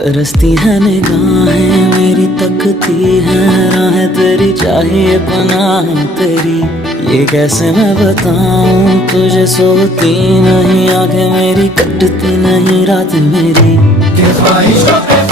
तरसती है निगाहें मेरी, तकती है राहें तेरी, चाहिए पनाह तेरी। ये कैसे मैं बताऊं तुझे, सोती नहीं आंखें मेरी, कटती नहीं रात मेरी। ये ख्वाहिशों पे